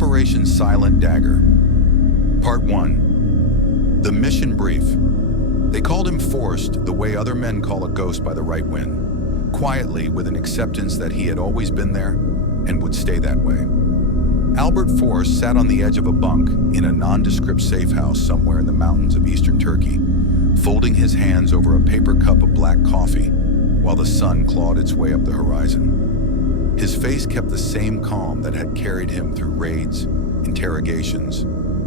Operation Silent Dagger. Part 1. The mission brief. They called him Forrest the way other men call a ghost by the right wind, quietly with an acceptance that he had always been there and would stay that way. Albert Forrest sat on the edge of a bunk in a nondescript safe house somewhere in the mountains of eastern Turkey, folding his hands over a paper cup of black coffee while the sun clawed its way up the horizon. His face kept the same calm that had carried him through raids, interrogations,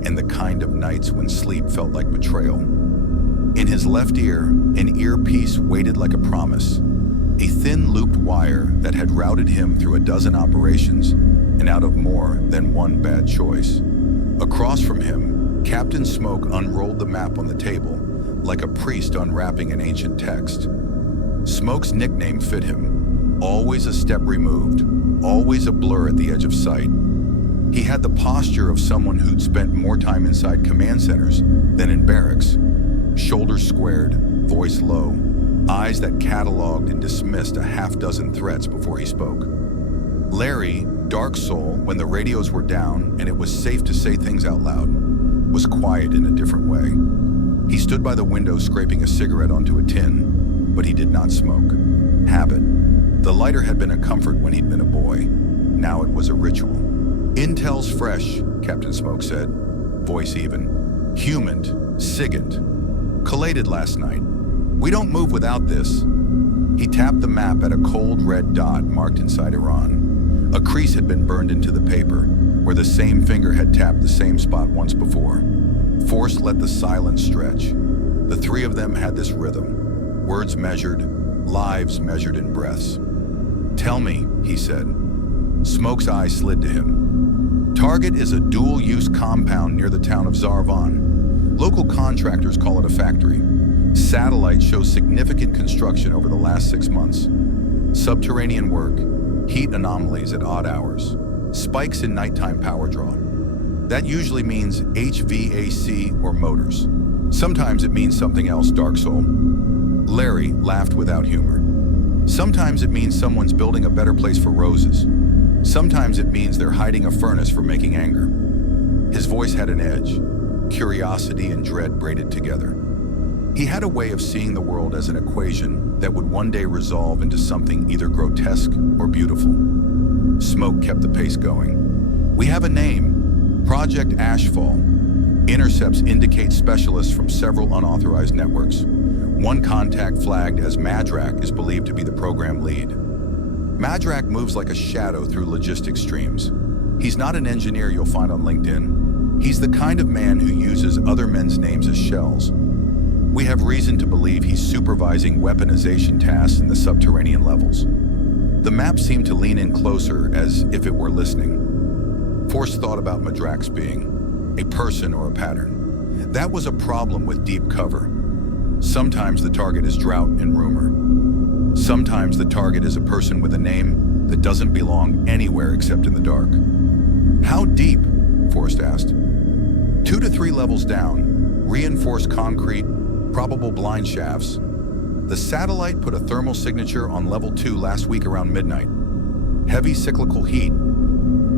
and the kind of nights when sleep felt like betrayal. In his left ear, an earpiece waited like a promise, a thin looped wire that had routed him through a dozen operations and out of more than one bad choice. Across from him, Captain Smoke unrolled the map on the table, like a priest unwrapping an ancient text. Smoke's nickname fit him, always a step removed, always a blur at the edge of sight. He had the posture of someone who'd spent more time inside command centers than in barracks. Shoulders squared, voice low, eyes that cataloged and dismissed a half-dozen threats before he spoke. Larry, dark soul when the radios were down and it was safe to say things out loud, was quiet in a different way. He stood by the window scraping a cigarette onto a tin, but he did not smoke. Habit. The lighter had been a comfort when he'd been a boy. Now it was a ritual. "Intel's fresh," Captain Smoke said, voice even. "Humid, SIGINT. Collated last night. We don't move without this." He tapped the map at a cold red dot marked inside Iran. A crease had been burned into the paper, where the same finger had tapped the same spot once before. Force let the silence stretch. The three of them had this rhythm, words measured, lives measured in breaths. "Tell me," he said. Smoke's eyes slid to him. "Target is a dual-use compound near the town of Zarvan. Local contractors call it a factory. Satellite shows significant construction over the last 6 months. Subterranean work, heat anomalies at odd hours, spikes in nighttime power draw. That usually means HVAC or motors. Sometimes it means something else, Dark Soul." Larry laughed without humor. "Sometimes it means someone's building a better place for roses. Sometimes it means they're hiding a furnace for making anger." His voice had an edge, curiosity and dread braided together. He had a way of seeing the world as an equation that would one day resolve into something either grotesque or beautiful. Smoke kept the pace going. "We have a name, Project Ashfall. Intercepts indicate specialists from several unauthorized networks. One contact flagged as Madrak is believed to be the program lead. Madrak moves like a shadow through logistics streams. He's not an engineer you'll find on LinkedIn. He's the kind of man who uses other men's names as shells. We have reason to believe he's supervising weaponization tasks in the subterranean levels." The map seemed to lean in closer as if it were listening. Force thought about Madrak's being a person or a pattern. That was a problem with deep cover. Sometimes the target is drought and rumor. Sometimes the target is a person with a name that doesn't belong anywhere except in the dark. "How deep?" Forrest asked. 2 to 3 levels down, reinforced concrete, probable blind shafts. The satellite put a thermal signature on level 2 last week around midnight. Heavy cyclical heat.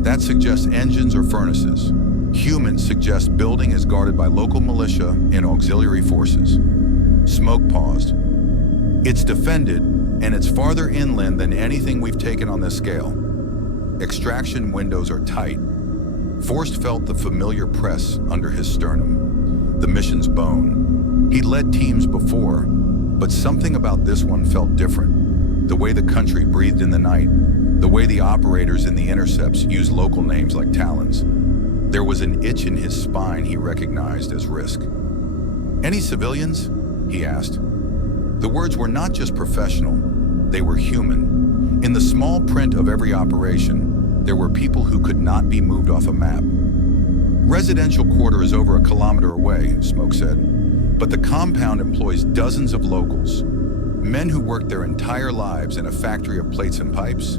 That suggests engines or furnaces. Humans suggest building is guarded by local militia and auxiliary forces. Smoke paused. "It's defended, and it's farther inland than anything we've taken on this scale. Extraction windows are tight." Forrest felt the familiar press under his sternum, the mission's bone. He'd led teams before, but something about this one felt different. The way the country breathed in the night, the way the operators in the intercepts used local names like Talons. There was an itch in his spine he recognized as risk. "Any civilians?" he asked. The words were not just professional, they were human. In the small print of every operation, there were people who could not be moved off a map. "Residential quarter is over a kilometer away," Smoke said, "but the compound employs dozens of locals, men who worked their entire lives in a factory of plates and pipes.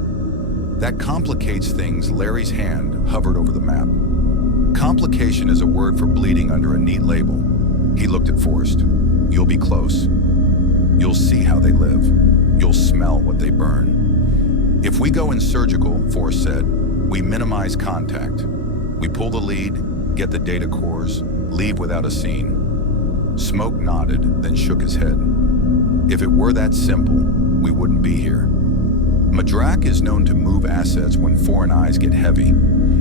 That complicates things." Larry's hand hovered over the map. Complication is a word for bleeding under a neat label. He looked at Forrest. "You'll be close. You'll see how they live. You'll smell what they burn. If we go in surgical," Forrest said, "we minimize contact. We pull the lead, get the data cores, leave without a scene. Smoke nodded, then shook his head. If it were that simple, we wouldn't be here. Madrak is known to move assets when foreign eyes get heavy.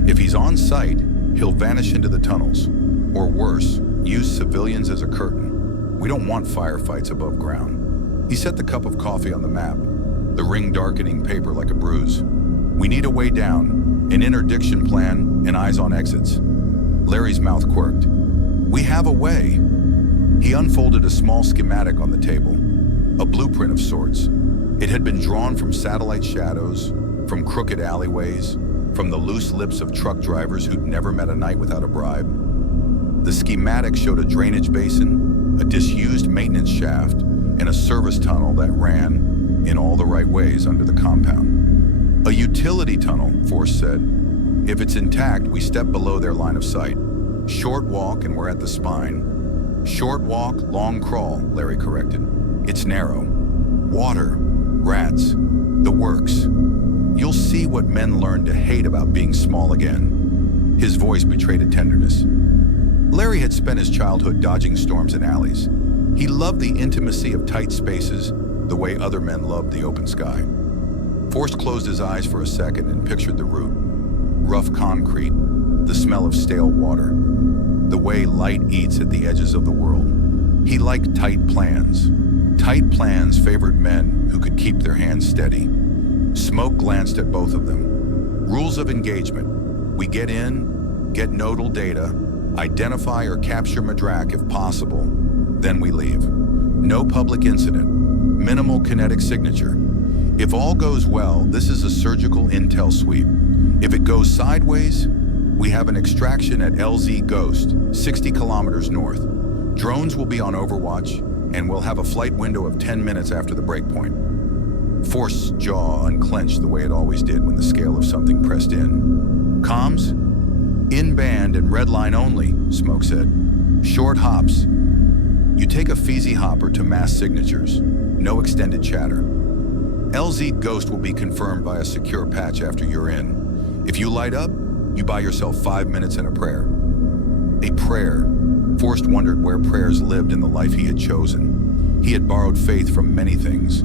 If he's on site, he'll vanish into the tunnels. Or worse, use civilians as a curtain. We don't want firefights above ground. He set the cup of coffee on the map, the ring darkening paper like a bruise. We need a way down, an interdiction plan, and eyes on exits. Larry's mouth quirked. We have a way. He unfolded a small schematic on the table, a blueprint of sorts. It had been drawn from satellite shadows, from crooked alleyways, from the loose lips of truck drivers who'd never met a night without a bribe. The schematic showed a drainage basin, a disused maintenance shaft, and a service tunnel that ran, in all the right ways, under the compound. A utility tunnel, Force said. If it's intact, we step below their line of sight. Short walk and we're at the spine. Short walk, long crawl, Larry corrected. It's narrow. Water, rats, the works. You'll see what men learn to hate about being small again. His voice betrayed a tenderness. Larry had spent his childhood dodging storms in alleys. He loved the intimacy of tight spaces, the way other men loved the open sky. Forrest closed his eyes for a second and pictured the route. Rough concrete, the smell of stale water, the way light eats at the edges of the world. He liked tight plans. Tight plans favored men who could keep their hands steady. Smoke glanced at both of them. Rules of engagement. We get in, get nodal data, identify or capture Madrak if possible, then we leave. No public incident. Minimal kinetic signature. If all goes well, this is a surgical intel sweep. If it goes sideways, we have an extraction at LZ Ghost, 60 kilometers north. Drones will be on overwatch, and we'll have a flight window of 10 minutes after the breakpoint. Force's jaw unclenched the way it always did when the scale of something pressed in. Comms? In band and red line only, Smoke said. Short hops. You take a Feezy hopper to mass signatures. No extended chatter. LZ Ghost will be confirmed by a secure patch after you're in. If you light up, you buy yourself 5 minutes and a prayer. A prayer. Forrest wondered where prayers lived in the life he had chosen. He had borrowed faith from many things.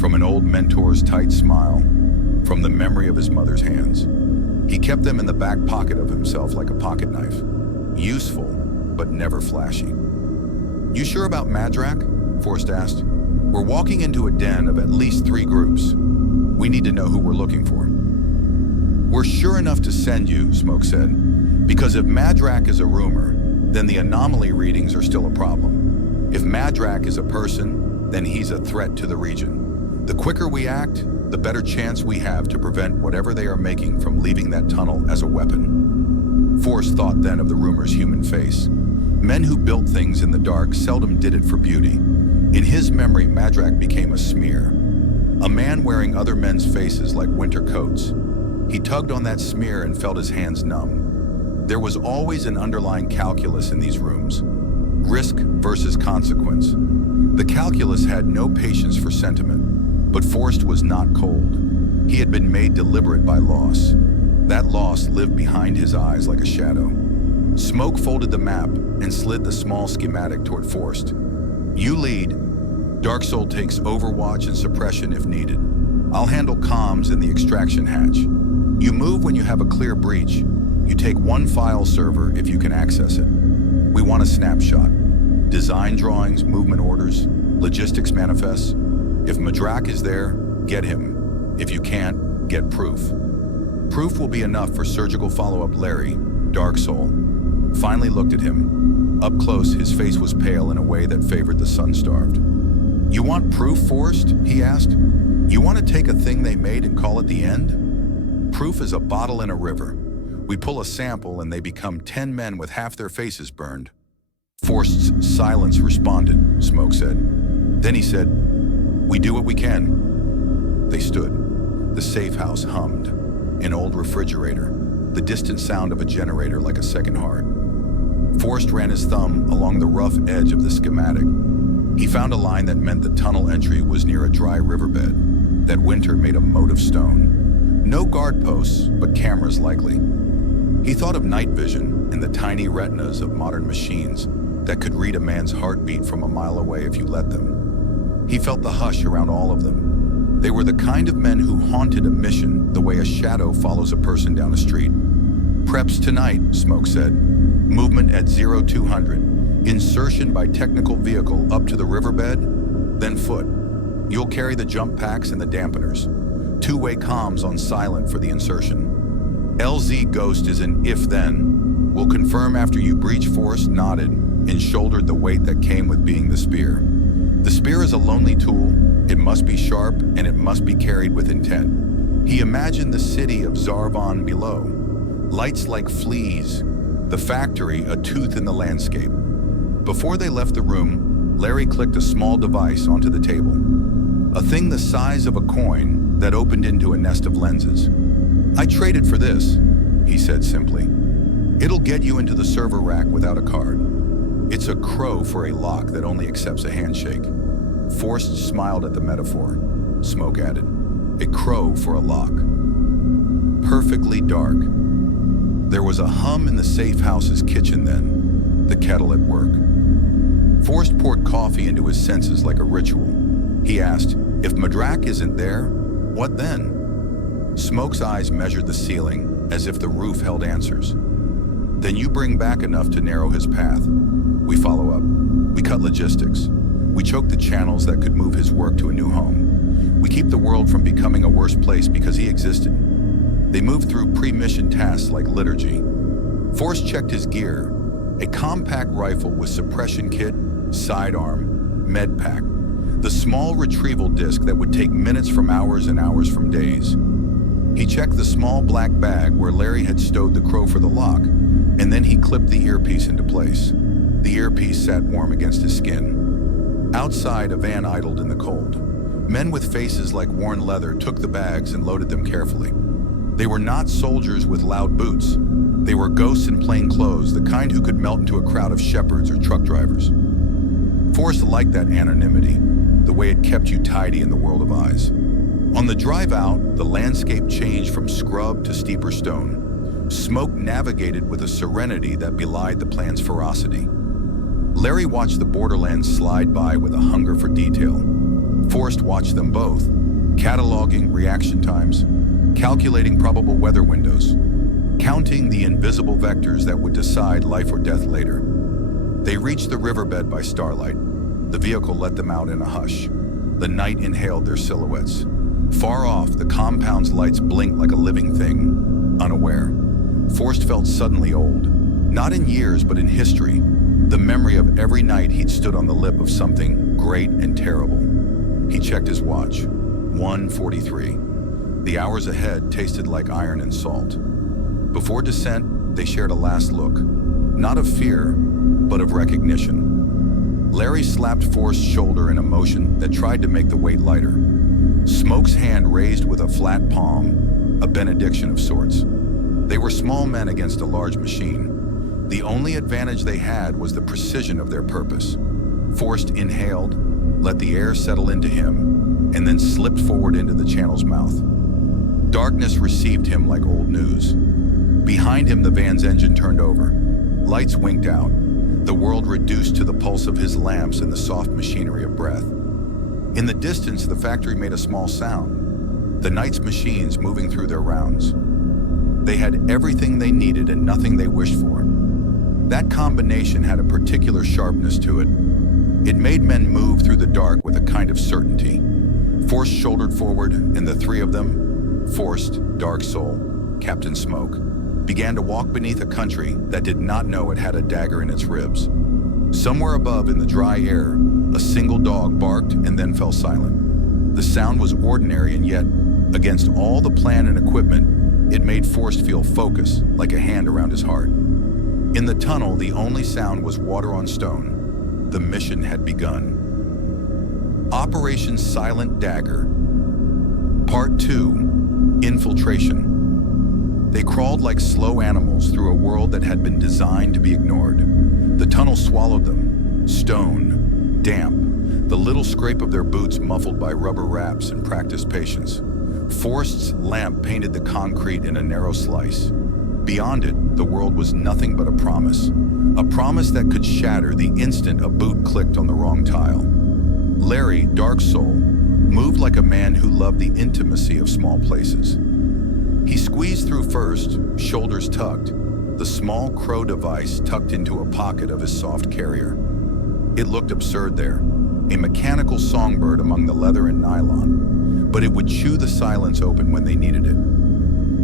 From an old mentor's tight smile. From the memory of his mother's hands. He kept them in the back pocket of himself like a pocket knife. Useful, but never flashy. You sure about Madrak? Forrest asked. We're walking into a den of at least 3 groups. We need to know who we're looking for. We're sure enough to send you, Smoke said, because if Madrak is a rumor, then the anomaly readings are still a problem. If Madrak is a person, then he's a threat to the region. The quicker we act, the better chance we have to prevent whatever they are making from leaving that tunnel as a weapon. Forrest thought then of the rumor's human face. Men who built things in the dark seldom did it for beauty. In his memory, Madrak became a smear. A man wearing other men's faces like winter coats. He tugged on that smear and felt his hands numb. There was always an underlying calculus in these rooms. Risk versus consequence. The calculus had no patience for sentiment, but Forrest was not cold. He had been made deliberate by loss. That loss lived behind his eyes like a shadow. Smoke folded the map and slid the small schematic toward Forrest. You lead. Dark Soul takes overwatch and suppression if needed. I'll handle comms in the extraction hatch. You move when you have a clear breach. You take one file server if you can access it. We want a snapshot. Design drawings, movement orders, logistics manifests. If Madrak is there, get him. If you can't, get proof. Proof will be enough for surgical follow-up. Larry, Dark Soul, finally looked at him. Up close, his face was pale in a way that favored the sun-starved. You want proof, Forrest? He asked. You want to take a thing they made and call it the end? Proof is a bottle in a river. We pull a sample and they become 10 men with half their faces burned. Forrest's silence responded, Smoke said. Then he said, we do what we can. They stood. The safe house hummed. An old refrigerator. The distant sound of a generator like a second heart. Forrest ran his thumb along the rough edge of the schematic. He found a line that meant the tunnel entry was near a dry riverbed that winter made a moat of stone. No guard posts, but cameras likely. He thought of night vision and the tiny retinas of modern machines that could read a man's heartbeat from a mile away if you let them. He felt the hush around all of them. They were the kind of men who haunted a mission the way a shadow follows a person down a street. Preps tonight, Smoke said. Movement at 0200. Insertion by technical vehicle up to the riverbed, then foot. You'll carry the jump packs and the dampeners. Two-way comms on silent for the insertion. LZ Ghost is an if-then. We'll confirm after you breach force, nodded, and shouldered the weight that came with being the spear. The spear is a lonely tool. It must be sharp, and it must be carried with intent. He imagined the city of Zarvon below. Lights like fleas. The factory, a tooth in the landscape. Before they left the room, Larry clicked a small device onto the table. A thing the size of a coin that opened into a nest of lenses. I traded for this, he said simply. It'll get you into the server rack without a card. It's a crow for a lock that only accepts a handshake. Forrest smiled at the metaphor. Smoke added, a crow for a lock. Perfectly dark. There was a hum in the safe house's kitchen then, the kettle at work. Forrest poured coffee into his senses like a ritual. He asked, if Madrak isn't there, what then? Smoke's eyes measured the ceiling as if the roof held answers. Then you bring back enough to narrow his path. We follow up. We cut logistics. We choke the channels that could move his work to a new home. We keep the world from becoming a worse place because he existed. They moved through pre-mission tasks like liturgy. Forrest checked his gear. A compact rifle with suppression kit, sidearm, med pack. The small retrieval disc that would take minutes from hours and hours from days. He checked the small black bag where Larry had stowed the crow for the lock, and then he clipped the earpiece into place. The earpiece sat warm against his skin. Outside, a van idled in the cold. Men with faces like worn leather took the bags and loaded them carefully. They were not soldiers with loud boots. They were ghosts in plain clothes, the kind who could melt into a crowd of shepherds or truck drivers. Forrest liked that anonymity, the way it kept you tidy in the world of eyes. On the drive out, the landscape changed from scrub to steeper stone. Smoke navigated with a serenity that belied the plan's ferocity. Larry watched the borderlands slide by with a hunger for detail. Forrest watched them both, cataloging reaction times, calculating probable weather windows, counting the invisible vectors that would decide life or death later. They reached the riverbed by starlight. The vehicle let them out in a hush. The night inhaled their silhouettes. Far off, the compound's lights blinked like a living thing, unaware. Forrest felt suddenly old, not in years but in history, the memory of every night he'd stood on the lip of something great and terrible. He checked his watch, 1:43. The hours ahead tasted like iron and salt. Before descent, they shared a last look, not of fear, but of recognition. Larry slapped Forrest's shoulder in a motion that tried to make the weight lighter. Smoke's hand raised with a flat palm, a benediction of sorts. They were small men against a large machine. The only advantage they had was the precision of their purpose. Forrest inhaled, let the air settle into him, and then slipped forward into the channel's mouth. Darkness received him like old news. Behind him, the van's engine turned over. Lights winked out. The world reduced to the pulse of his lamps and the soft machinery of breath. In the distance, the factory made a small sound. The night's machines moving through their rounds. They had everything they needed and nothing they wished for. That combination had a particular sharpness to it. It made men move through the dark with a kind of certainty. Forrest shouldered forward, and the three of them, Forrest, Dark Soul, Captain Smoke, began to walk beneath a country that did not know it had a dagger in its ribs. Somewhere above in the dry air, a single dog barked and then fell silent. The sound was ordinary, and yet, against all the plan and equipment, it made Forrest feel focus, like a hand around his heart. In the tunnel, the only sound was water on stone. The mission had begun. Operation Silent Dagger. Part 2, Infiltration. They crawled like slow animals through a world that had been designed to be ignored. The tunnel swallowed them. Stone, damp, the little scrape of their boots muffled by rubber wraps and practiced patience. Forrest's lamp painted the concrete in a narrow slice. Beyond it, the world was nothing but a promise that could shatter the instant a boot clicked on the wrong tile. Larry, Dark Soul, moved like a man who loved the intimacy of small places. He squeezed through first, shoulders tucked, the small crow device tucked into a pocket of his soft carrier. It looked absurd there, a mechanical songbird among the leather and nylon, but it would chew the silence open when they needed it.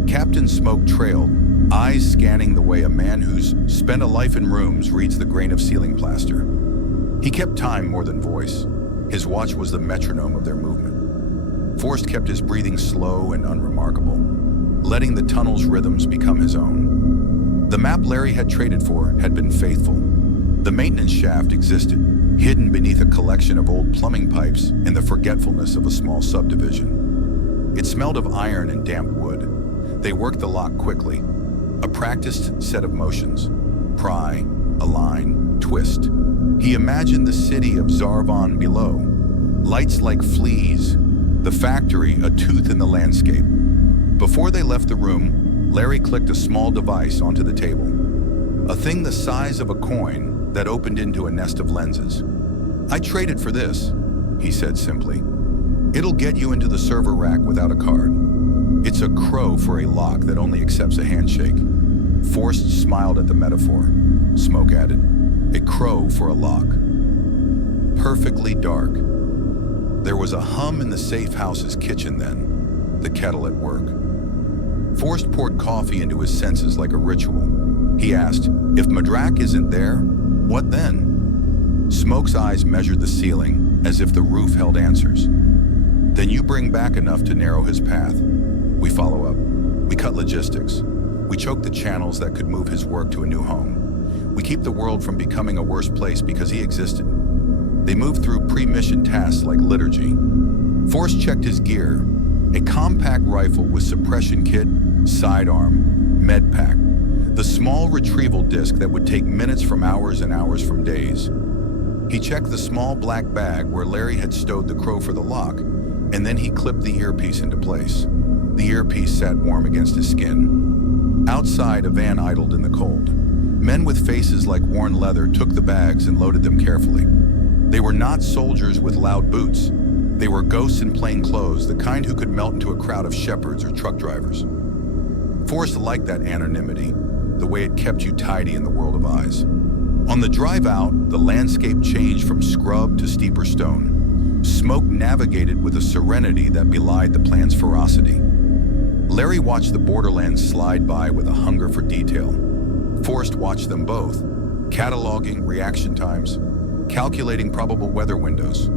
Captain Smoke trailed, eyes scanning the way a man who's spent a life in rooms reads the grain of ceiling plaster. He kept time more than voice. His watch was the metronome of their movement. Forrest kept his breathing slow and unremarkable, letting the tunnel's rhythms become his own. The map Larry had traded for had been faithful. The maintenance shaft existed, hidden beneath a collection of old plumbing pipes and the forgetfulness of a small subdivision. It smelled of iron and damp wood. They worked the lock quickly, a practiced set of motions. Pry, align, twist. He imagined the city of Zarvan below, lights like fleas, the factory a tooth in the landscape. Before they left the room, Larry clicked a small device onto the table, a thing the size of a coin that opened into a nest of lenses. "I traded for this," he said simply. "It'll get you into the server rack without a card. It's a crow for a lock that only accepts a handshake." Forrest smiled at the metaphor. Smoke added, "A crow for a lock." Perfectly dark. There was a hum in the safe house's kitchen then, the kettle at work. Forrest poured coffee into his senses like a ritual. He asked, "If Madrak isn't there, what then?" Smoke's eyes measured the ceiling, as if the roof held answers. "Then you bring back enough to narrow his path. We follow up. We cut logistics. We choke the channels that could move his work to a new home. We keep the world from becoming a worse place because he existed." They moved through pre-mission tasks like liturgy. Forrest checked his gear, a compact rifle with suppression kit, sidearm, med pack, the small retrieval disc that would take minutes from hours and hours from days. He checked the small black bag where Larry had stowed the crow for the lock, and then he clipped the earpiece into place. The earpiece sat warm against his skin. Outside, a van idled in the cold. Men with faces like worn leather took the bags and loaded them carefully. They were not soldiers with loud boots. They were ghosts in plain clothes, the kind who could melt into a crowd of shepherds or truck drivers. Forrest liked that anonymity, the way it kept you tidy in the world of eyes. On the drive out, the landscape changed from scrub to steeper stone. Smoke navigated with a serenity that belied the plan's ferocity. Larry watched the borderlands slide by with a hunger for detail. Forrest watched them both, cataloging reaction times, calculating probable weather windows,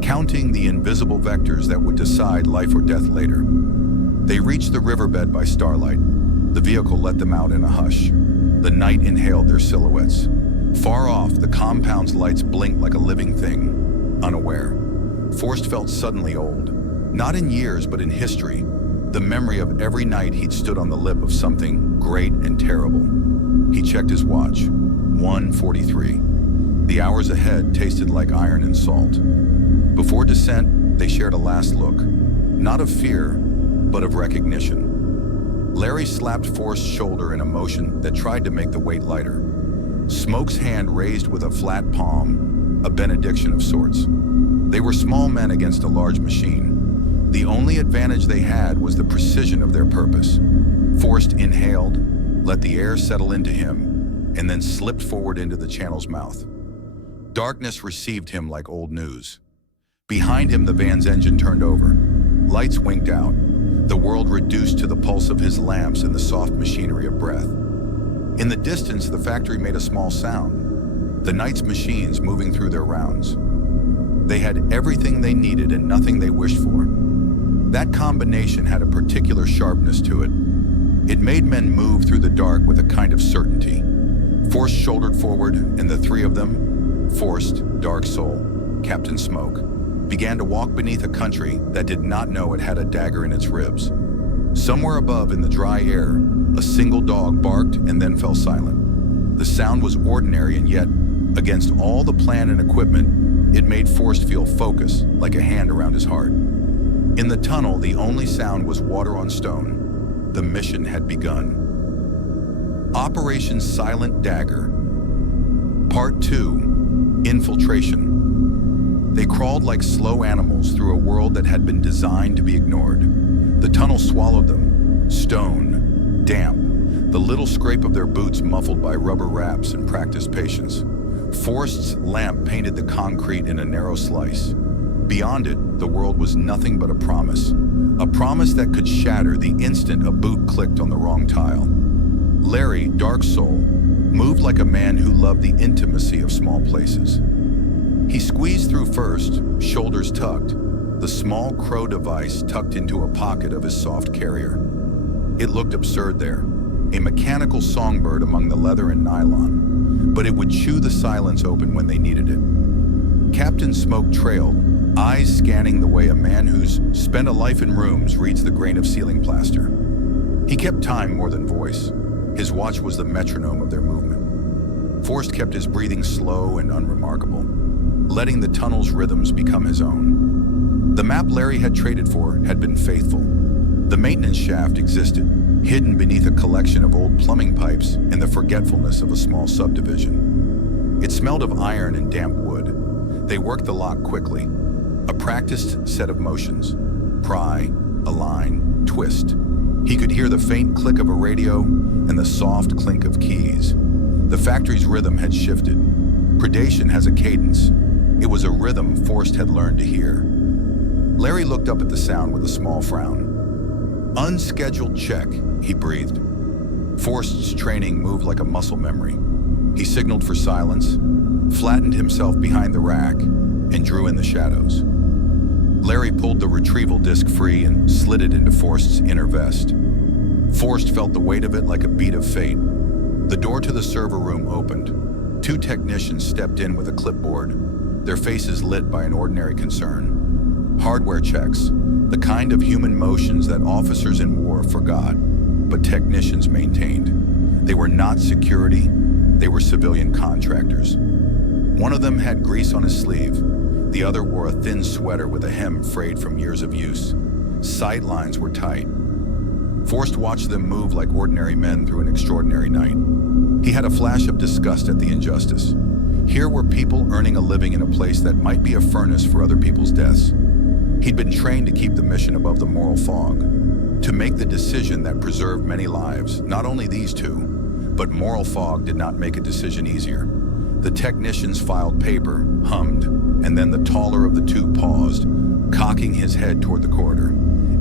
counting the invisible vectors that would decide life or death later. They reached the riverbed by starlight. The vehicle let them out in a hush. The night inhaled their silhouettes. Far off, the compound's lights blinked like a living thing, unaware. Forrest felt suddenly old, not in years but in history, the memory of every night he'd stood on the lip of something great and terrible. He checked his watch, 1:43. The hours ahead tasted like iron and salt. Before descent, they shared a last look, not of fear, but of recognition. Larry slapped Forrest's shoulder in a motion that tried to make the weight lighter. Smoke's hand raised with a flat palm, a benediction of sorts. They were small men against a large machine. The only advantage they had was the precision of their purpose. Forrest inhaled, let the air settle into him, and then slipped forward into the channel's mouth. Darkness received him like old news. Behind him, the van's engine turned over. Lights winked out. The world reduced to the pulse of his lamps and the soft machinery of breath. In the distance, the factory made a small sound. The night's machines moving through their rounds. They had everything they needed and nothing they wished for. That combination had a particular sharpness to it. It made men move through the dark with a kind of certainty. Forrest shouldered forward, and the three of them, Forrest, Dark Soul, Captain Smoke, began to walk beneath a country that did not know it had a dagger in its ribs. Somewhere above in the dry air, a single dog barked and then fell silent. The sound was ordinary, and yet, against all the plan and equipment, it made Forrest feel focus, like a hand around his heart. In the tunnel, the only sound was water on stone. The mission had begun. Operation Silent Dagger. Part 2, Infiltration. They crawled like slow animals through a world that had been designed to be ignored. The tunnel swallowed them, stone, damp, the little scrape of their boots muffled by rubber wraps and practiced patience. Forrest's lamp painted the concrete in a narrow slice. Beyond it, the world was nothing but a promise that could shatter the instant a boot clicked on the wrong tile. Larry, dark soul, moved like a man who loved the intimacy of small places. He squeezed through first, shoulders tucked, the small crow device tucked into a pocket of his soft carrier. It looked absurd there, a mechanical songbird among the leather and nylon, but it would chew the silence open when they needed it. Captain Smoke trailed, eyes scanning the way a man who's spent a life in rooms reads the grain of ceiling plaster. He kept time more than voice. His watch was the metronome of their movement. Forrest kept his breathing slow and unremarkable, letting the tunnel's rhythms become his own. The map Larry had traded for had been faithful. The maintenance shaft existed, hidden beneath a collection of old plumbing pipes in the forgetfulness of a small subdivision. It smelled of iron and damp wood. They worked the lock quickly, a practiced set of motions. Pry, align, twist. He could hear the faint click of a radio and the soft clink of keys. The factory's rhythm had shifted. Predation has a cadence. It was a rhythm Forrest had learned to hear. Larry looked up at the sound with a small frown. Unscheduled check, he breathed. Forrest's training moved like a muscle memory. He signaled for silence, flattened himself behind the rack, and drew in the shadows. Larry pulled the retrieval disc free and slid it into Forrest's inner vest. Forrest felt the weight of it like a beat of fate. The door to the server room opened. 2 technicians stepped in with a clipboard, their faces lit by an ordinary concern. Hardware checks, the kind of human motions that officers in war forgot, but technicians maintained. They were not security, they were civilian contractors. One of them had grease on his sleeve. The other wore a thin sweater with a hem frayed from years of use. Sight lines were tight. Forrest watched them move like ordinary men through an extraordinary night. He had a flash of disgust at the injustice. Here were people earning a living in a place that might be a furnace for other people's deaths. He'd been trained to keep the mission above the moral fog, to make the decision that preserved many lives, not only these 2, but moral fog did not make a decision easier. The technicians filed paper, hummed, and then the taller of the 2 paused, cocking his head toward the corridor.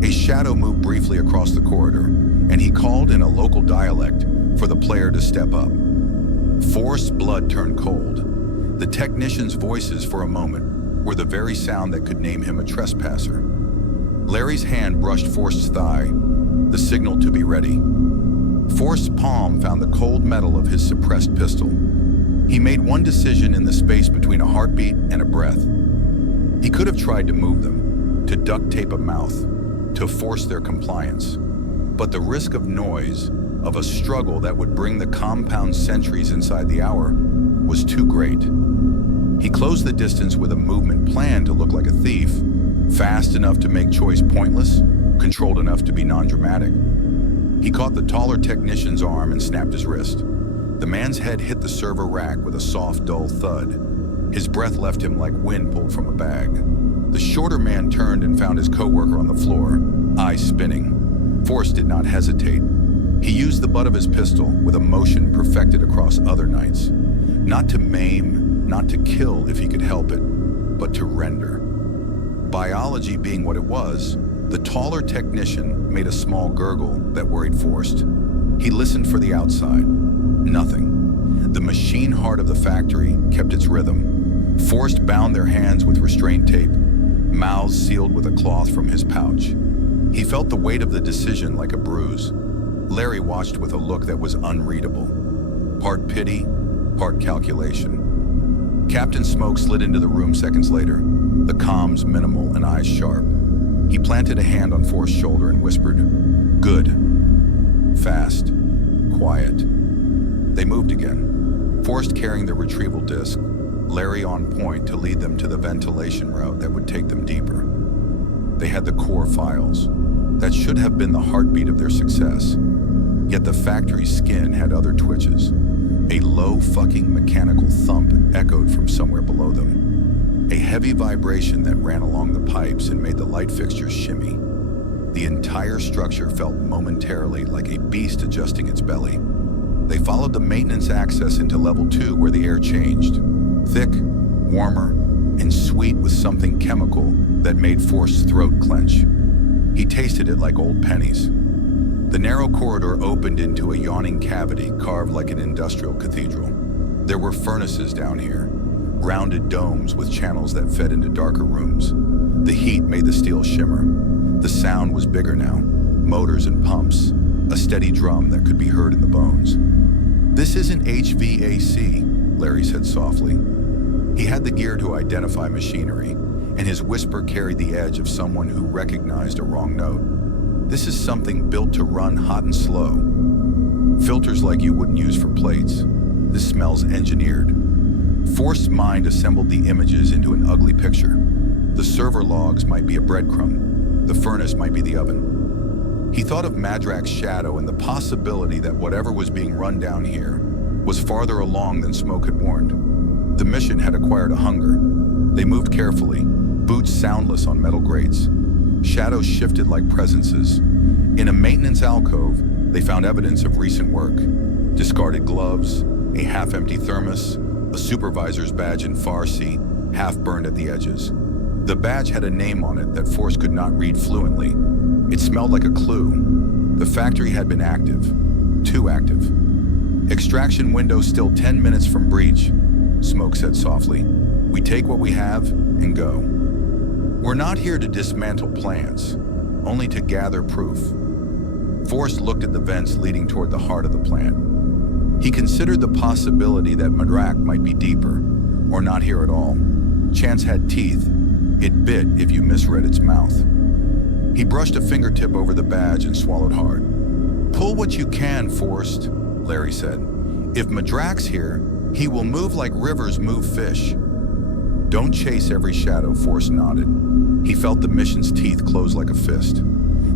A shadow moved briefly across the corridor, and he called in a local dialect for the player to step up. Forrest's blood turned cold. The technicians' voices for a moment were the very sound that could name him a trespasser. Larry's hand brushed Forrest's thigh, the signal to be ready. Forrest's palm found the cold metal of his suppressed pistol. He made one decision in the space between a heartbeat and a breath. He could have tried to move them, to duct tape a mouth, to force their compliance. But the risk of noise, of a struggle that would bring the compound centuries inside the hour, was too great. He closed the distance with a movement planned to look like a thief, fast enough to make choice pointless, controlled enough to be non-dramatic. He caught the taller technician's arm and snapped his wrist. The man's head hit the server rack with a soft, dull thud. His breath left him like wind pulled from a bag. The shorter man turned and found his coworker on the floor, eyes spinning. Forrest did not hesitate. He used the butt of his pistol with a motion perfected across other nights. Not to maim, not to kill if he could help it, but to render. Biology being what it was, the taller technician made a small gurgle that worried Forrest. He listened for the outside. Nothing. The machine heart of the factory kept its rhythm. Forrest bound their hands with restraint tape, mouths sealed with a cloth from his pouch. He felt the weight of the decision like a bruise. Larry watched with a look that was unreadable. Part pity, part calculation. Captain Smoke slid into the room seconds later, the comms minimal and eyes sharp. He planted a hand on Forrest's shoulder and whispered, "Good. Fast. Quiet." They moved again, Forrest carrying the retrieval disc, Larry on point to lead them to the ventilation route that would take them deeper. They had the core files. That should have been the heartbeat of their success. Yet the factory's skin had other twitches. A low fucking mechanical thump echoed from somewhere below them. A heavy vibration that ran along the pipes and made the light fixtures shimmy. The entire structure felt momentarily like a beast adjusting its belly. They followed the maintenance access into level 2 where the air changed. Thick, warmer, and sweet with something chemical that made Forrest's throat clench. He tasted it like old pennies. The narrow corridor opened into a yawning cavity carved like an industrial cathedral. There were furnaces down here, rounded domes with channels that fed into darker rooms. The heat made the steel shimmer. The sound was bigger now, motors and pumps, a steady drum that could be heard in the bones. "This isn't HVAC," Larry said softly. He had the gear to identify machinery, and his whisper carried the edge of someone who recognized a wrong note. "This is something built to run hot and slow. Filters like you wouldn't use for plates. This smells engineered." Forced's mind assembled the images into an ugly picture. The server logs might be a breadcrumb. The furnace might be the oven. He thought of Madrak's shadow and the possibility that whatever was being run down here was farther along than Smoke had warned. The mission had acquired a hunger. They moved carefully, boots soundless on metal grates. Shadows shifted like presences. In a maintenance alcove, they found evidence of recent work. Discarded gloves, a half-empty thermos, a supervisor's badge in Farsi, half burned at the edges. The badge had a name on it that Force could not read fluently. It smelled like a clue. The factory had been active. Too active. "Extraction window still 10 minutes from breach," Smoke said softly. "We take what we have and go. We're not here to dismantle plants, only to gather proof." Forrest looked at the vents leading toward the heart of the plant. He considered the possibility that Madrak might be deeper, or not here at all. Chance had teeth. It bit if you misread its mouth. He brushed a fingertip over the badge and swallowed hard. "Pull what you can, Forrest," Larry said. "If Madrak's here, he will move like rivers move fish." "Don't chase every shadow," Forrest nodded. He felt the mission's teeth close like a fist.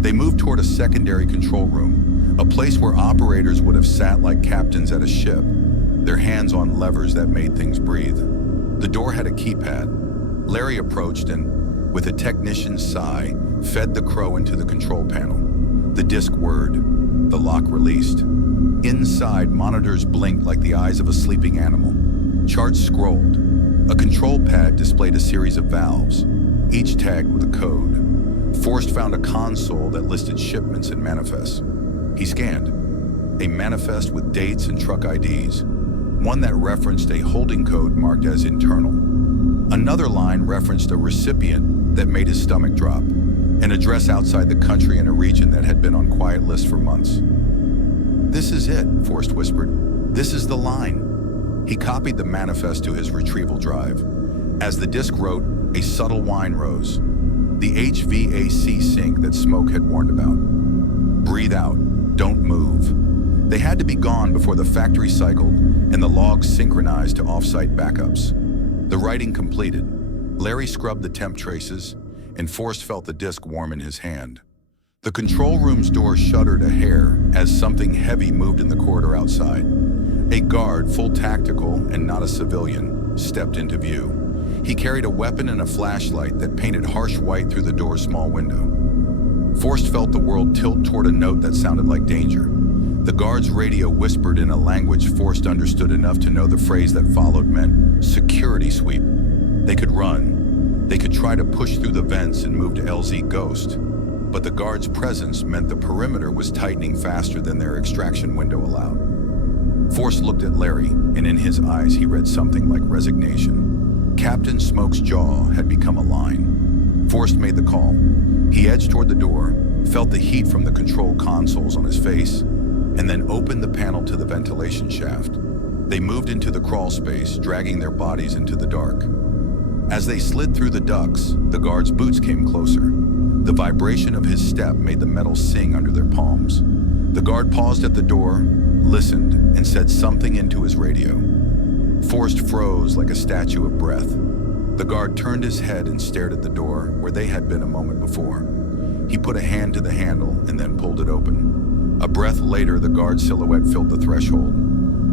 They moved toward a secondary control room, a place where operators would have sat like captains at a ship, their hands on levers that made things breathe. The door had a keypad. Larry approached and, with a technician's sigh, fed the crow into the control panel. The disk whirred. The lock released. Inside, monitors blinked like the eyes of a sleeping animal. Charts scrolled. A control pad displayed a series of valves, each tagged with a code. Forrest found a console that listed shipments and manifests. He scanned. A manifest with dates and truck IDs. One that referenced a holding code marked as internal. Another line referenced a recipient that made his stomach drop. An address outside the country in a region that had been on quiet lists for months. "This is it," Forrest whispered. "This is the line." He copied the manifest to his retrieval drive. As the disk wrote, a subtle whine rose. The HVAC sink that Smoke had warned about. "Breathe out. Don't move." They had to be gone before the factory cycled and the logs synchronized to off-site backups. The writing completed. Larry scrubbed the temp traces, and Forrest felt the disk warm in his hand. The control room's door shuddered a hair as something heavy moved in the corridor outside. A guard, full tactical and not a civilian, stepped into view. He carried a weapon and a flashlight that painted harsh white through the door's small window. Forrest felt the world tilt toward a note that sounded like danger. The guard's radio whispered in a language Forrest understood enough to know the phrase that followed meant security sweep. They could run. They could try to push through the vents and move to LZ Ghost. But the guard's presence meant the perimeter was tightening faster than their extraction window allowed. Forrest looked at Larry, and in his eyes he read something like resignation. Captain Smoke's jaw had become a line. Forrest made the call. He edged toward the door, felt the heat from the control consoles on his face, and then opened the panel to the ventilation shaft. They moved into the crawl space, dragging their bodies into the dark. As they slid through the ducts, the guard's boots came closer. The vibration of his step made the metal sing under their palms. The guard paused at the door, listened, and said something into his radio. Forrest froze like a statue of breath. The guard turned his head and stared at the door where they had been a moment before. He put a hand to the handle and then pulled it open. A breath later, the guard's silhouette filled the threshold.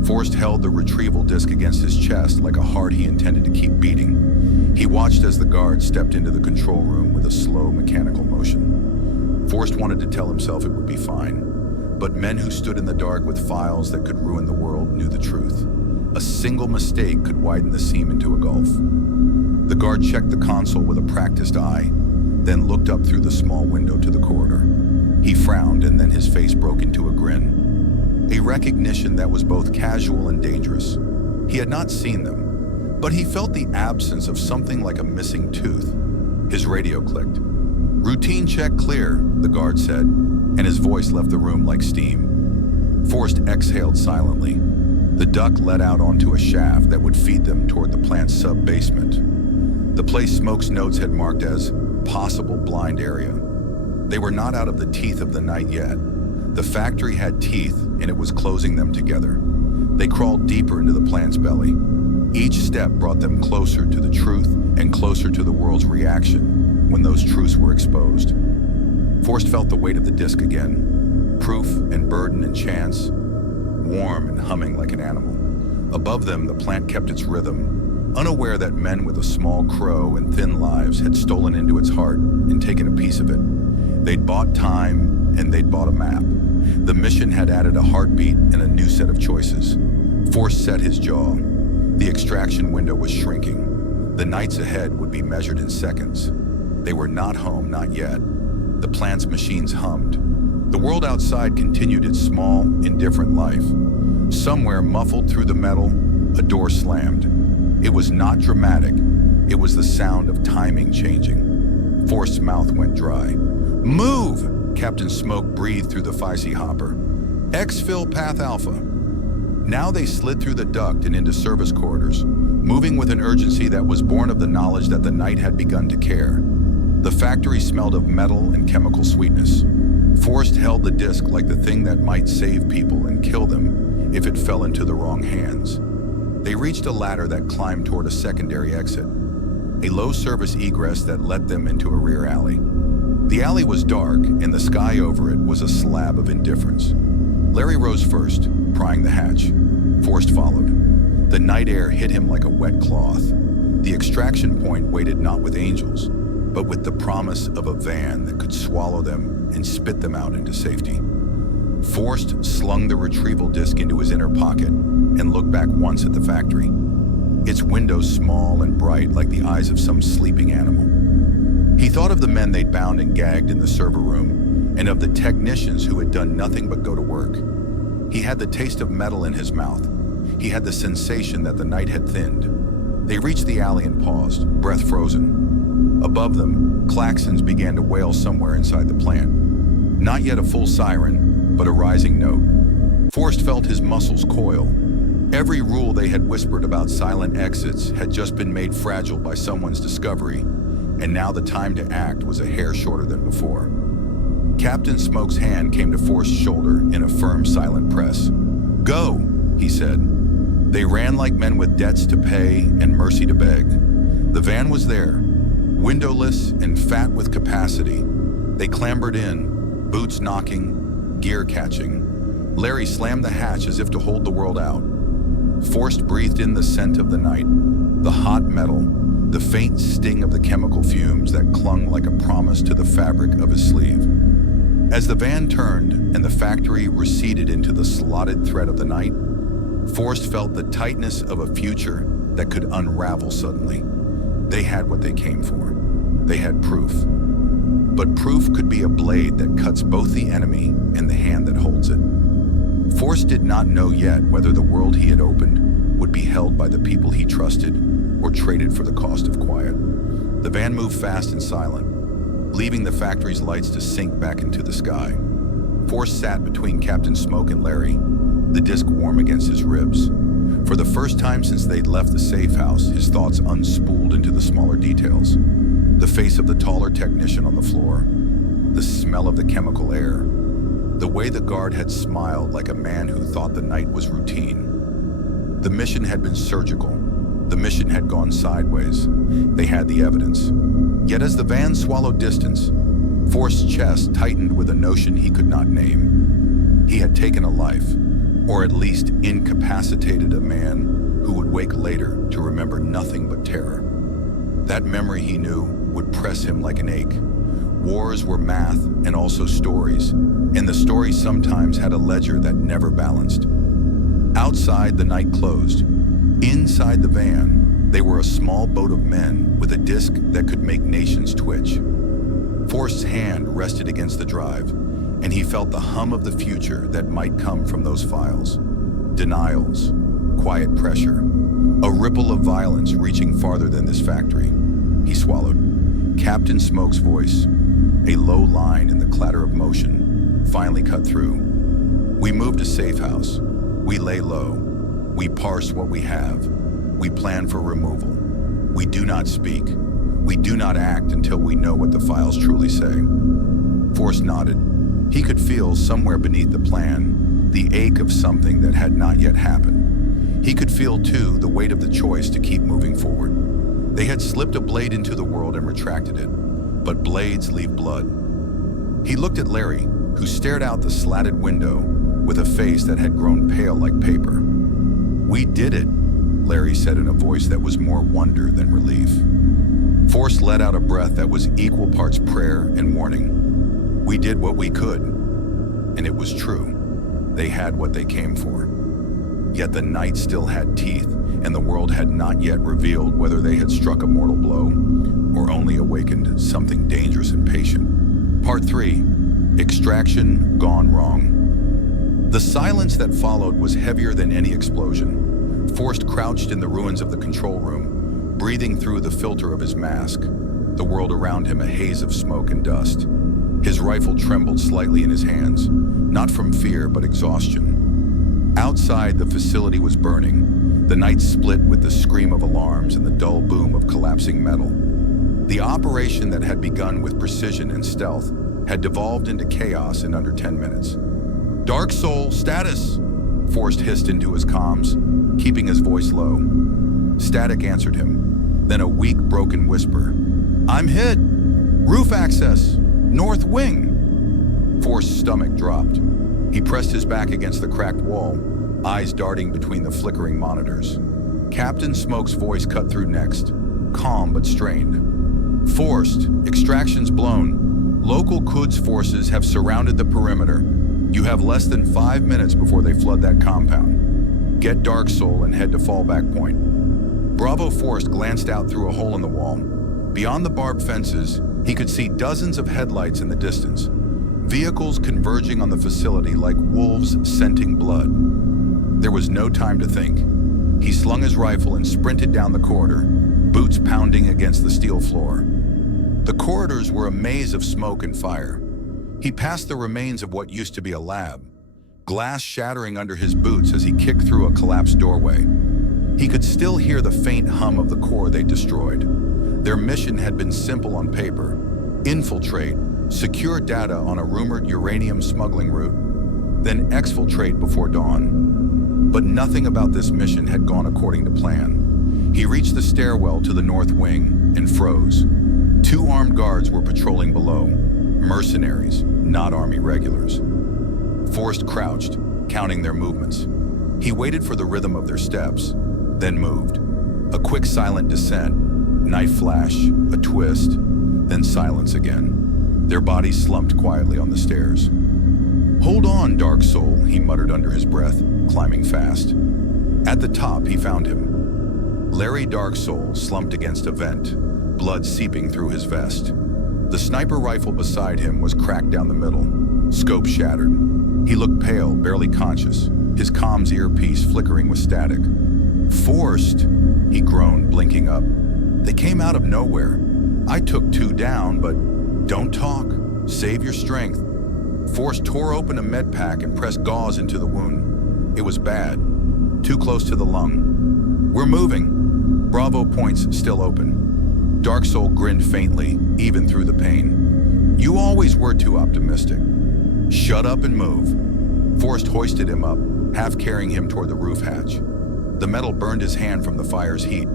Forrest held the retrieval disc against his chest like a heart he intended to keep beating. He watched as the guard stepped into the control room with a slow mechanical motion. Forrest wanted to tell himself it would be fine, but men who stood in the dark with files that could ruin the world knew the truth. A single mistake could widen the seam into a gulf. The guard checked the console with a practiced eye, then looked up through the small window to the corridor. He frowned, and then his face broke into a grin. A recognition that was both casual and dangerous. He had not seen them, but he felt the absence of something like a missing tooth. His radio clicked. "Routine check clear," the guard said, and his voice left the room like steam. Forrest exhaled silently. The duct led out onto a shaft that would feed them toward the plant's sub-basement. The place Smoke's notes had marked as possible blind area. They were not out of the teeth of the night yet. The factory had teeth, and it was closing them together. They crawled deeper into the plant's belly. Each step brought them closer to the truth and closer to the world's reaction when those truths were exposed. Forrest felt the weight of the disc again. Proof and burden and chance, warm and humming like an animal. Above them, the plant kept its rhythm, unaware that men with a small crow and thin lives had stolen into its heart and taken a piece of it. They'd bought time, and they'd bought a map. The mission had added a heartbeat and a new set of choices. Forrest set his jaw. The extraction window was shrinking. The nights ahead would be measured in seconds. They were not home, not yet. The plant's machines hummed. The world outside continued its small, indifferent life. Somewhere, muffled through the metal, a door slammed. It was not dramatic. It was the sound of timing changing. Forrest's mouth went dry. "Move!" Captain Smoke breathed through the Feisty hopper. "Exfil Path Alpha." Now they slid through the duct and into service quarters, moving with an urgency that was born of the knowledge that the night had begun to care. The factory smelled of metal and chemical sweetness. Forrest held the disc like the thing that might save people and kill them if it fell into the wrong hands. They reached a ladder that climbed toward a secondary exit, a low-service egress that led them into a rear alley. The alley was dark, and the sky over it was a slab of indifference. Larry rose first, prying the hatch. Forrest followed. The night air hit him like a wet cloth. The extraction point waited not with angels, but with the promise of a van that could swallow them and spit them out into safety. Forrest slung the retrieval disc into his inner pocket and looked back once at the factory. Its windows small and bright like the eyes of some sleeping animal. He thought of the men they'd bound and gagged in the server room, and of the technicians who had done nothing but go to work. He had the taste of metal in his mouth. He had the sensation that the night had thinned. They reached the alley and paused, breath frozen. Above them, klaxons began to wail somewhere inside the plant. Not yet a full siren, but a rising note. Forrest felt his muscles coil. Every rule they had whispered about silent exits had just been made fragile by someone's discovery, and now the time to act was a hair shorter than before. Captain Smoke's hand came to Forrest's shoulder in a firm, silent press. "Go," he said. They ran like men with debts to pay and mercy to beg. The van was there, windowless and fat with capacity. They clambered in, boots knocking, gear catching. Larry slammed the hatch as if to hold the world out. Forrest breathed in the scent of the night, the hot metal, the faint sting of the chemical fumes that clung like a promise to the fabric of his sleeve. As the van turned and the factory receded into the slotted thread of the night, Forrest felt the tightness of a future that could unravel suddenly. They had what they came for. They had proof. But proof could be a blade that cuts both the enemy and the hand that holds it. Forrest did not know yet whether the world he had opened would be held by the people he trusted or traded for the cost of quiet. The van moved fast and silent, leaving the factory's lights to sink back into the sky. Forrest sat between Captain Smoke and Larry, the disc warm against his ribs. For the first time since they'd left the safe house, his thoughts unspooled into the smaller details. The face of the taller technician on the floor, the smell of the chemical air, the way the guard had smiled like a man who thought the night was routine. The mission had been surgical. The mission had gone sideways. They had the evidence. Yet as the van swallowed distance, Forrest's chest tightened with a notion he could not name. He had taken a life, or at least incapacitated a man who would wake later to remember nothing but terror. That memory, he knew, would press him like an ache. Wars were math and also stories, and the stories sometimes had a ledger that never balanced. Outside, the night closed. Inside the van, they were a small boat of men with a disc that could make nations twitch. Forrest's hand rested against the drive, and he felt the hum of the future that might come from those files. Denials, quiet pressure, a ripple of violence reaching farther than this factory. He swallowed. Captain Smoke's voice, a low line in the clatter of motion, finally cut through. We moved to safe house. We lay low. We parse what we have. We plan for removal. We do not speak. We do not act until we know what the files truly say. Forrest nodded. He could feel somewhere beneath the plan the ache of something that had not yet happened. He could feel, too, the weight of the choice to keep moving forward. They had slipped a blade into the world and retracted it, but blades leave blood. He looked at Larry, who stared out the slatted window with a face that had grown pale like paper. "We did it," Larry said in a voice that was more wonder than relief. Forrest let out a breath that was equal parts prayer and warning. We did what we could, and it was true. They had what they came for. Yet the night still had teeth, and the world had not yet revealed whether they had struck a mortal blow or only awakened something dangerous and patient. Part 3. Extraction Gone Wrong. The silence that followed was heavier than any explosion. Forrest crouched in the ruins of the control room, breathing through the filter of his mask, the world around him a haze of smoke and dust. His rifle trembled slightly in his hands, not from fear but exhaustion. Outside, the facility was burning. The night split with the scream of alarms and the dull boom of collapsing metal. The operation that had begun with precision and stealth had devolved into chaos in under 10 minutes. "Dark Soul, status!" Forrest hissed into his comms, keeping his voice low. Static answered him, then a weak, broken whisper. "I'm hit! Roof access! North wing!" Forrest's stomach dropped. He pressed his back against the cracked wall, eyes darting between the flickering monitors. Captain Smoke's voice cut through next, calm but strained. "Forrest, extraction's blown. Local Quds forces have surrounded the perimeter. You have less than 5 minutes before they flood that compound. Get Dark Soul and head to fallback point." Bravo Forrest glanced out through a hole in the wall. Beyond the barbed fences, he could see dozens of headlights in the distance, vehicles converging on the facility like wolves scenting blood. There was no time to think. He slung his rifle and sprinted down the corridor, boots pounding against the steel floor. The corridors were a maze of smoke and fire. He passed the remains of what used to be a lab, glass shattering under his boots as he kicked through a collapsed doorway. He could still hear the faint hum of the core they destroyed. Their mission had been simple on paper: infiltrate, secure data on a rumored uranium smuggling route, then exfiltrate before dawn. But nothing about this mission had gone according to plan. He reached the stairwell to the north wing and froze. 2 armed guards were patrolling below, mercenaries, not Army regulars. Forrest crouched, counting their movements. He waited for the rhythm of their steps, then moved. A quick silent descent, knife flash, a twist, then silence again. Their bodies slumped quietly on the stairs. "Hold on, Dark Soul," he muttered under his breath, climbing fast. At the top, he found him. Larry Dark Soul slumped against a vent, blood seeping through his vest. The sniper rifle beside him was cracked down the middle, scope shattered. He looked pale, barely conscious, his comms earpiece flickering with static. "Forrest," he groaned, blinking up. "They came out of nowhere. I took 2 down, but don't talk. Save your strength." Forrest tore open a med pack and pressed gauze into the wound. It was bad, too close to the lung. "We're moving." Bravo points still open. Dark Soul grinned faintly, even through the pain. "You always were too optimistic." "Shut up and move." Forrest hoisted him up, half carrying him toward the roof hatch. The metal burned his hand from the fire's heat,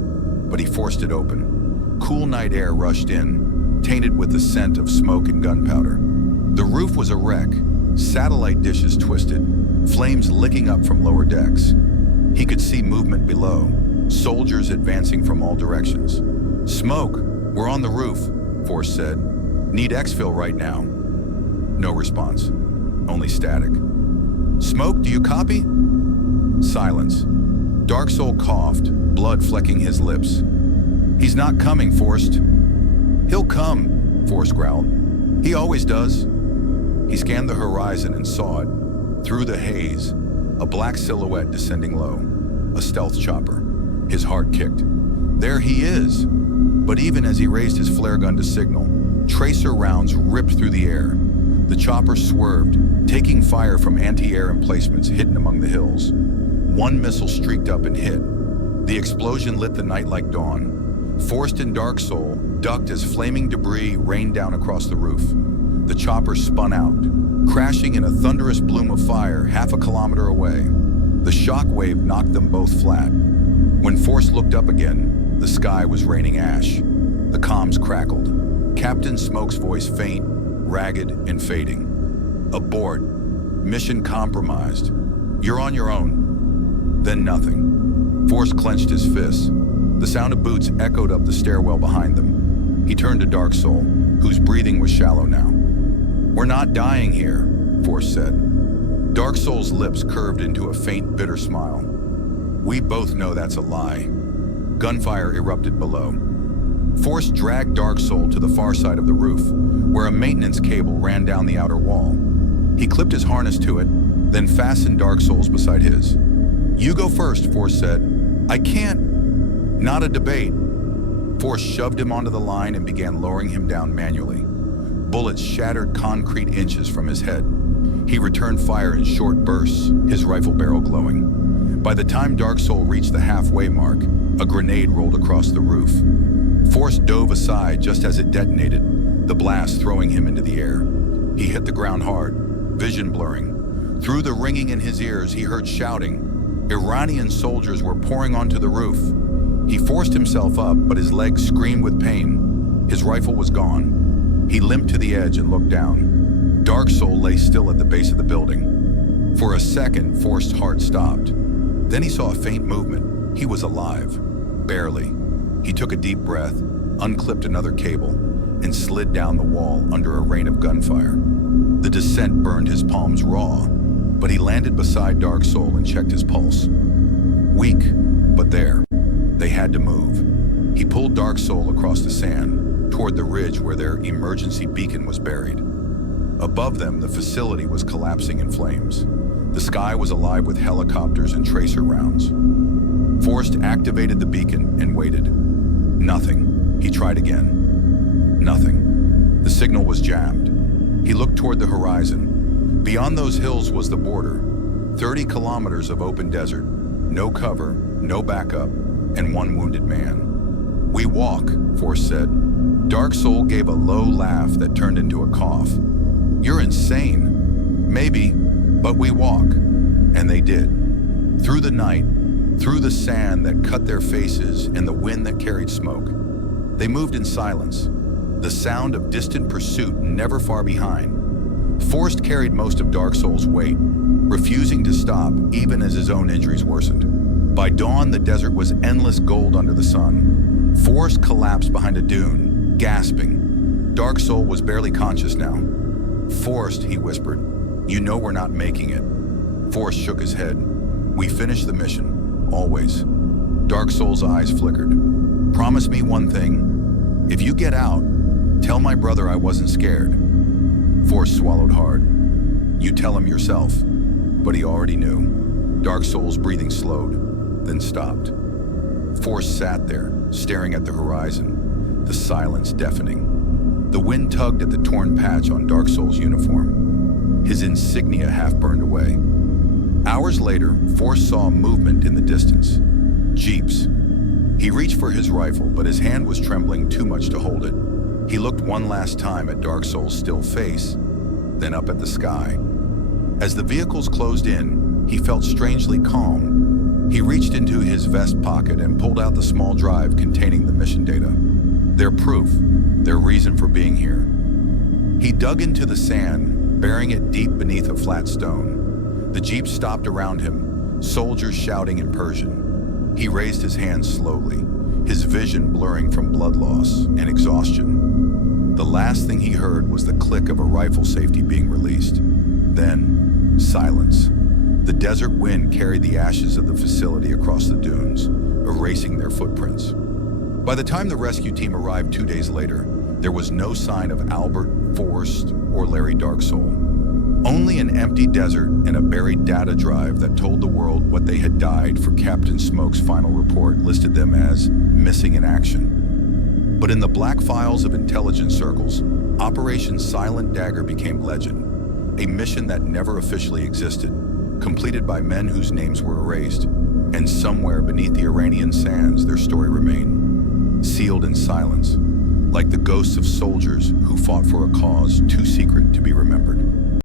but he forced it open. Cool night air rushed in, tainted with the scent of smoke and gunpowder. The roof was a wreck, Satellite dishes twisted, flames licking up from lower decks. He could see movement below, soldiers advancing from all directions. "Smoke, we're on the roof," Force said. "Need exfil right now." No response, only static. "Smoke, do you copy?" Silence. Dark Soul coughed, blood flecking his lips. "He's not coming, Forrest." "He'll come," Forrest growled. "He always does." He scanned the horizon and saw it. Through the haze, a black silhouette descending low. A stealth chopper. His heart kicked. There he is! But even as he raised his flare gun to signal, tracer rounds ripped through the air. The chopper swerved, taking fire from anti-air emplacements hidden among the hills. One missile streaked up and hit. The explosion lit the night like dawn. Forrest and Dark Soul ducked as flaming debris rained down across the roof. The chopper spun out, crashing in a thunderous bloom of fire half a kilometer away. The shock wave knocked them both flat. When Forrest looked up again, the sky was raining ash. The comms crackled. Captain Smoke's voice faint, ragged, and fading. "Abort. Mission compromised. You're on your own." Then nothing. Forrest clenched his fists. The sound of boots echoed up the stairwell behind them. He turned to Dark Soul, whose breathing was shallow now. "We're not dying here," Forrest said. Dark Soul's lips curved into a faint, bitter smile. "We both know that's a lie." Gunfire erupted below. Forrest dragged Dark Soul to the far side of the roof, where a maintenance cable ran down the outer wall. He clipped his harness to it, then fastened Dark Soul's beside his. "You go first," Forrest said. "I can't." "Not a debate." Forrest shoved him onto the line and began lowering him down manually. Bullets shattered concrete inches from his head. He returned fire in short bursts, his rifle barrel glowing. By the time Dark Soul reached the halfway mark, a grenade rolled across the roof. Forrest dove aside just as it detonated, the blast throwing him into the air. He hit the ground hard, vision blurring. Through the ringing in his ears, he heard shouting. Iranian soldiers were pouring onto the roof. He forced himself up, but his legs screamed with pain. His rifle was gone. He limped to the edge and looked down. Dark Soul lay still at the base of the building. For a second, Forrest's heart stopped. Then he saw a faint movement. He was alive. Barely. He took a deep breath, unclipped another cable, and slid down the wall under a rain of gunfire. The descent burned his palms raw, but he landed beside Dark Soul and checked his pulse. Weak, but there. They had to move. He pulled Dark Soul across the sand, toward the ridge where their emergency beacon was buried. Above them, the facility was collapsing in flames. The sky was alive with helicopters and tracer rounds. Forrest activated the beacon and waited. Nothing. He tried again. Nothing. The signal was jammed. He looked toward the horizon. Beyond those hills was the border. 30 kilometers of open desert. No cover, no backup, and one wounded man. "We walk," Forrest said. Dark Soul gave a low laugh that turned into a cough. "You're insane." "Maybe, but we walk." And they did. Through the night, through the sand that cut their faces and the wind that carried smoke. They moved in silence, the sound of distant pursuit never far behind. Forrest carried most of Dark Soul's weight, refusing to stop even as his own injuries worsened. By dawn, the desert was endless gold under the sun. Forrest collapsed behind a dune, gasping. Dark Soul was barely conscious now. "Forrest," he whispered, "you know we're not making it." Forrest shook his head. "We finish the mission, always." Dark Soul's eyes flickered. "Promise me one thing. If you get out, tell my brother I wasn't scared." Forrest swallowed hard. "You tell him yourself." But he already knew. Dark Soul's breathing slowed, then stopped. Forrest sat there, staring at the horizon, the silence deafening. The wind tugged at the torn patch on Dark Soul's uniform. His insignia half burned away. Hours later, Forrest saw movement in the distance. Jeeps. He reached for his rifle, but his hand was trembling too much to hold it. He looked one last time at Dark Soul's still face, then up at the sky. As the vehicles closed in, he felt strangely calm. He reached into his vest pocket and pulled out the small drive containing the mission data. Their proof, their reason for being here. He dug into the sand, burying it deep beneath a flat stone. The jeep stopped around him, soldiers shouting in Persian. He raised his hands slowly, his vision blurring from blood loss and exhaustion. The last thing he heard was the click of a rifle safety being released. Then, silence. The desert wind carried the ashes of the facility across the dunes, erasing their footprints. By the time the rescue team arrived 2 days later, there was no sign of Albert, Forrest, or Larry Darksoul. Only an empty desert and a buried data drive that told the world what they had died, for Captain Smoke's final report listed them as missing in action. But in the black files of intelligence circles, Operation Silent Dagger became legend, a mission that never officially existed, completed by men whose names were erased, and somewhere beneath the Iranian sands their story remained, sealed in silence, like the ghosts of soldiers who fought for a cause too secret to be remembered.